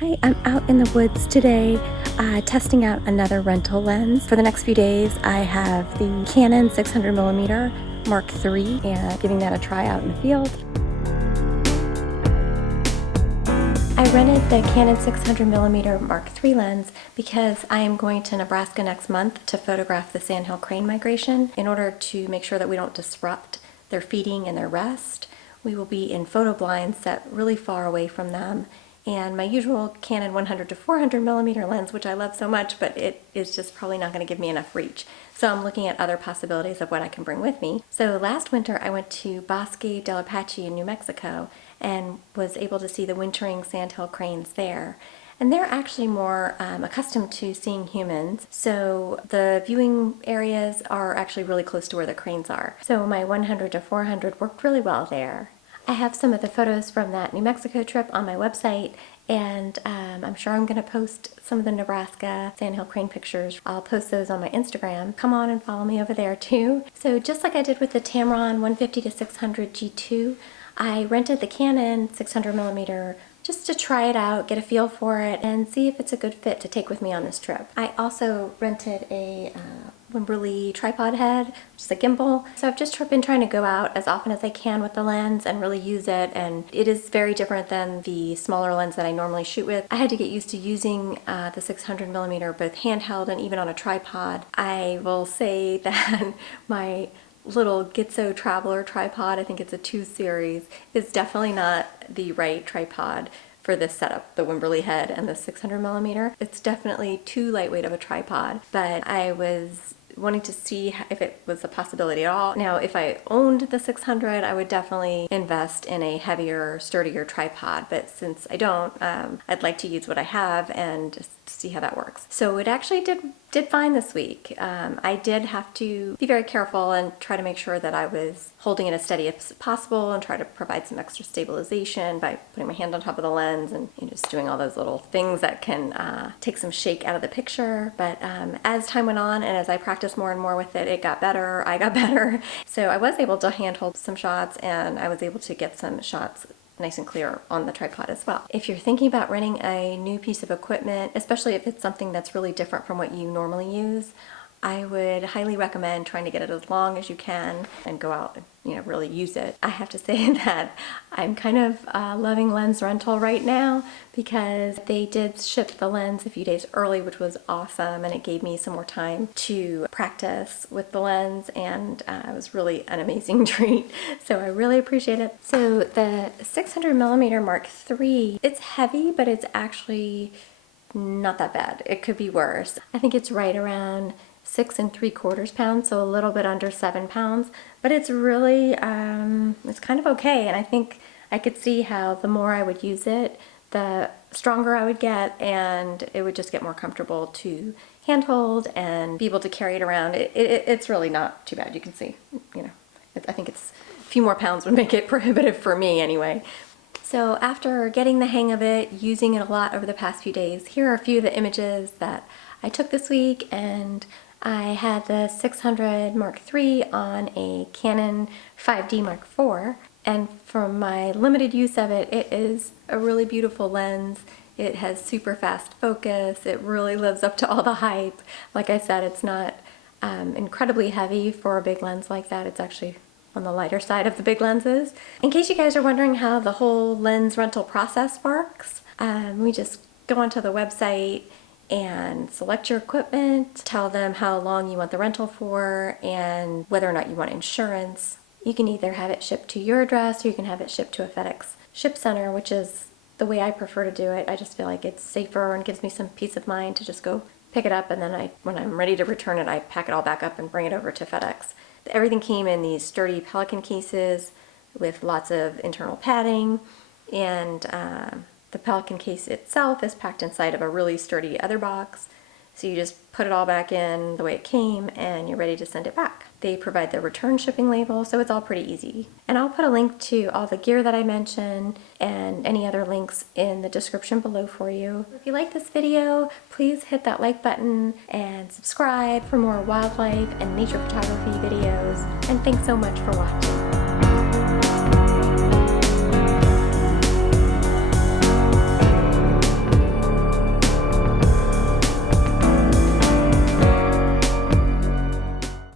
Hi, I'm out in the woods today testing out another rental lens. For the next few days I have the Canon 600mm Mark III and giving that a try out in the field. I rented the Canon 600mm Mark III lens because I am going to Nebraska next month to photograph the sandhill crane migration. In order to make sure that we don't disrupt their feeding and their rest, we will be in photo blinds set really far away from them. And my usual Canon 100 to 400mm lens, which I love so much, but it is just probably not going to give me enough reach. So I'm looking at other possibilities of what I can bring with me. So last winter I went to Bosque del Apache in New Mexico and was able to see the wintering sandhill cranes there. And they're actually more accustomed to seeing humans, so the viewing areas are actually really close to where the cranes are. So my 100 to 400 worked really well there. I have some of the photos from that New Mexico trip on my website, and I'm sure I'm going to post some of the Nebraska sandhill crane pictures. I'll post those on my Instagram. Come on and follow me over there too. So just like I did with the Tamron 150 to 600 G2, I rented the Canon 600mm just to try it out, get a feel for it, and see if it's a good fit to take with me on this trip. I also rented a Wimberley tripod head, which is a gimbal. So I've just been trying to go out as often as I can with the lens and really use it, and it is very different than the smaller lens that I normally shoot with. I had to get used to using the 600mm both handheld and even on a tripod. I will say that my little Gitzo Traveler tripod, I think it's a 2 series, is definitely not the right tripod for this setup, the Wimberley head and the 600mm. It's definitely too lightweight of a tripod, but I was wanting to see if it was a possibility at all. Now, if I owned the 600, I would definitely invest in a heavier, sturdier tripod, but since I don't, I'd like to use what I have and just see how that works. So it actually did fine this week. I did have to be very careful and try to make sure that I was holding it as steady as possible and try to provide some extra stabilization by putting my hand on top of the lens and just doing all those little things that can take some shake out of the picture. But as time went on and as I practiced more and more with it, it got better, I got better. So I was able to handhold some shots, and I was able to get some shots nice and clear on the tripod as well. If you're thinking about renting a new piece of equipment, especially if it's something that's really different from what you normally use, I would highly recommend trying to get it as long as you can and go out and really use it. I have to say that I'm kind of loving lens rental right now because they did ship the lens a few days early, which was awesome, and it gave me some more time to practice with the lens, and it was really an amazing treat. So I really appreciate it. So the 600mm Mark III, it's heavy, but it's actually not that bad. It could be worse. I think it's right around 6 3/4 pounds, so a little bit under 7 pounds, but it's really, it's kind of okay, and I think I could see how the more I would use it, the stronger I would get, and it would just get more comfortable to handhold and be able to carry it around. It's really not too bad. You can see, I think it's a few more pounds would make it prohibitive for me anyway. So after getting the hang of it, using it a lot over the past few days, here are a few of the images that I took this week, and I had the 600 Mark III on a Canon 5D Mark IV, and from my limited use of it, it is a really beautiful lens. It has super fast focus. It really lives up to all the hype. Like I said, it's not incredibly heavy for a big lens like that. It's actually on the lighter side of the big lenses. In case you guys are wondering how the whole lens rental process works, we just go onto the website and select your equipment, tell them how long you want the rental for, and whether or not you want insurance. You can either have it shipped to your address or you can have it shipped to a FedEx ship center, which is the way I prefer to do it. I just feel like it's safer and gives me some peace of mind to just go pick it up, and then when I'm ready to return it, I pack it all back up and bring it over to FedEx. Everything came in these sturdy Pelican cases with lots of internal padding, and the Pelican case itself is packed inside of a really sturdy other box. So you just put it all back in the way it came and you're ready to send it back. They provide the return shipping label, so it's all pretty easy. And I'll put a link to all the gear that I mentioned and any other links in the description below for you. If you like this video, please hit that like button and subscribe for more wildlife and nature photography videos. And thanks so much for watching.